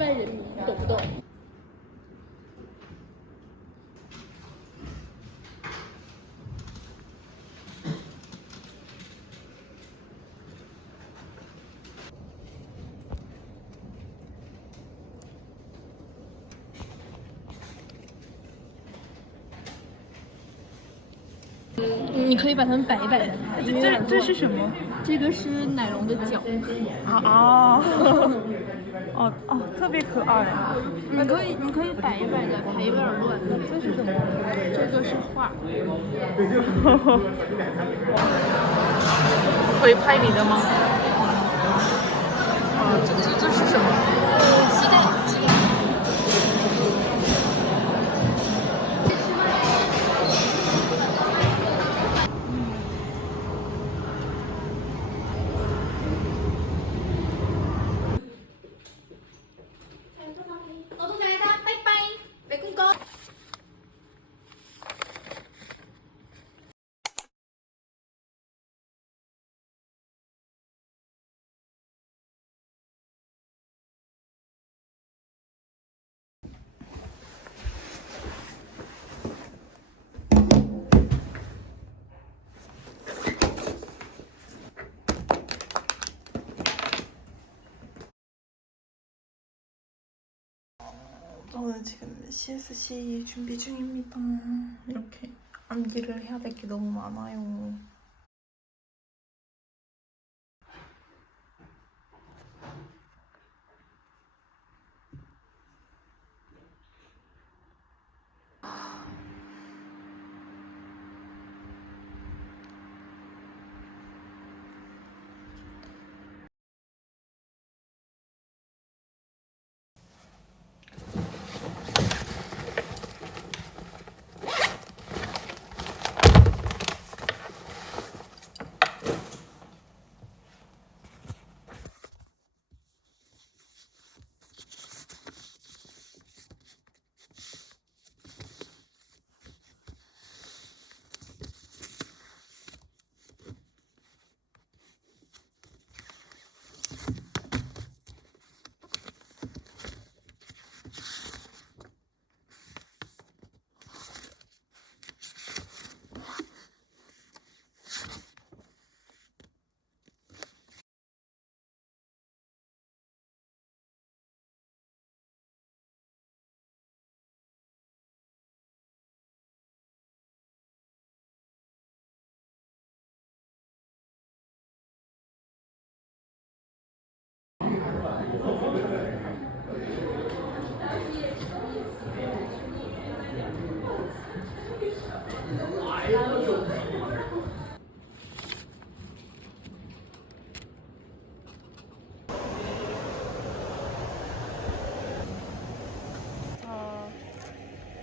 万人民，懂不懂？你可以把它们摆一摆的。这是什么？这个是奶龙的脚。特别可爱。你可以摆一摆的，还有点乱。这是什么？这个是画。可以拍你的吗？这是什么？膝盖。我都来啦，拜拜，拜公公。저는 지금 CSC 준비 중입니다. 이렇게 암기를 해야 될 게 너무 많아요.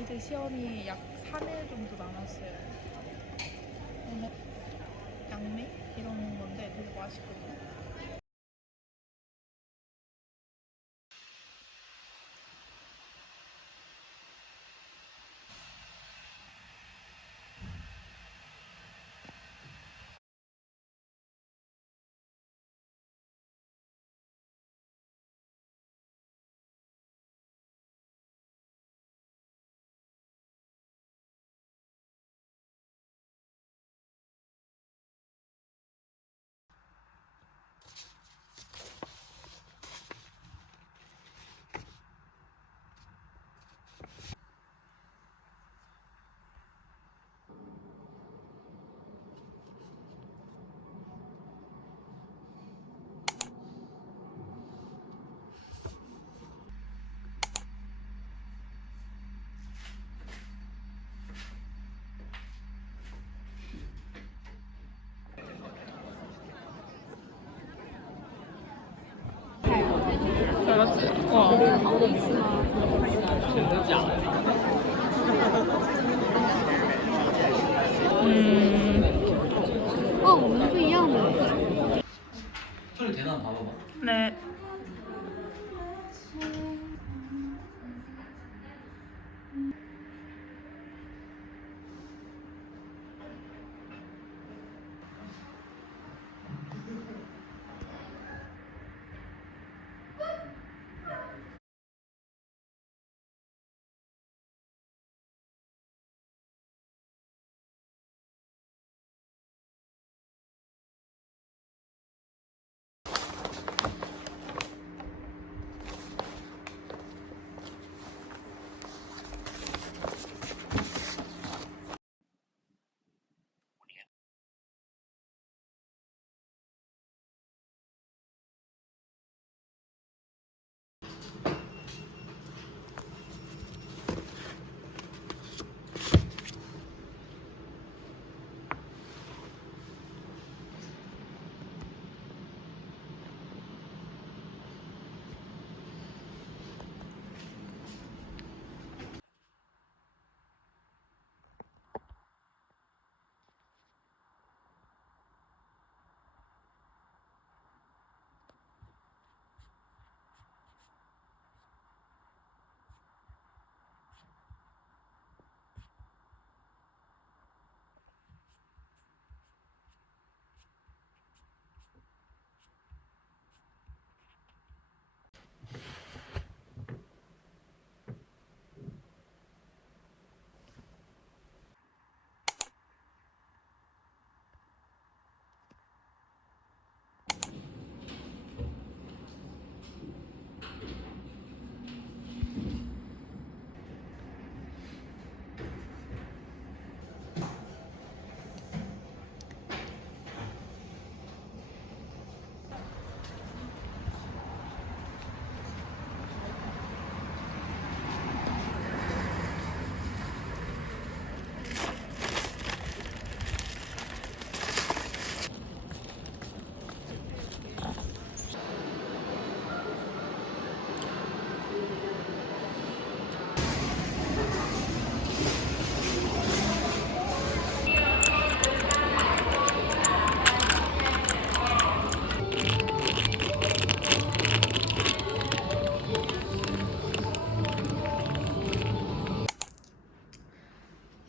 이제 시험이 약 3일 정도 남았어요. 오늘 양매 이런 건데 되게 맛있거든요. 잘랐지? 와. 真的假的？ 我们不一样的。 소리 되나 봐봐봐. 네.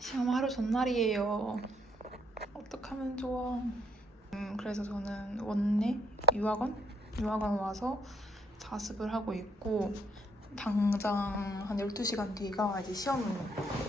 시험 하루 전날이에요. 어떡하면 좋아. 그래서 저는 원내 유학원 와서 자습을 하고 있고 당장 한 12시간 뒤가 이제 시험이에요.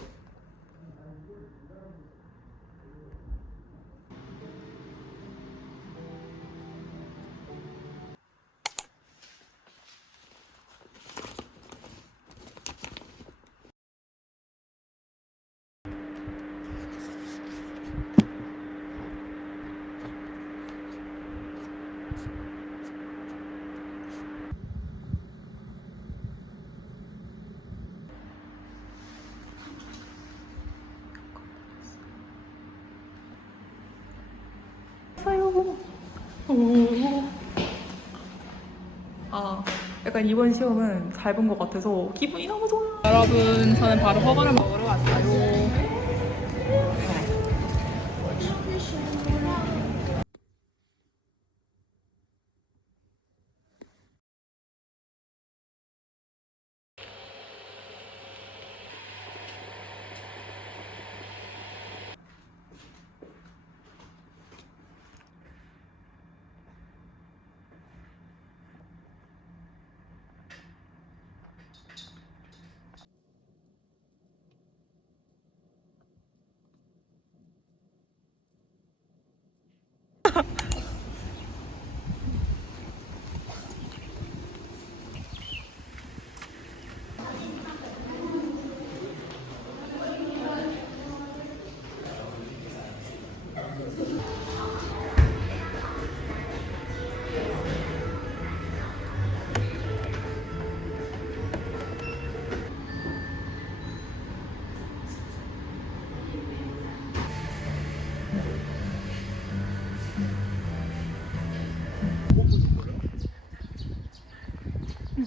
약간 이번 시험은 잘 본 것 같아서 기분이 너무 좋아. 여러분, 저는 바로 허거를 먹으러 왔어요.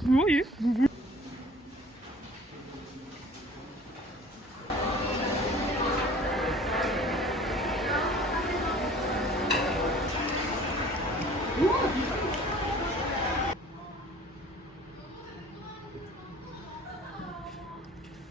뭐야 얘? 우와,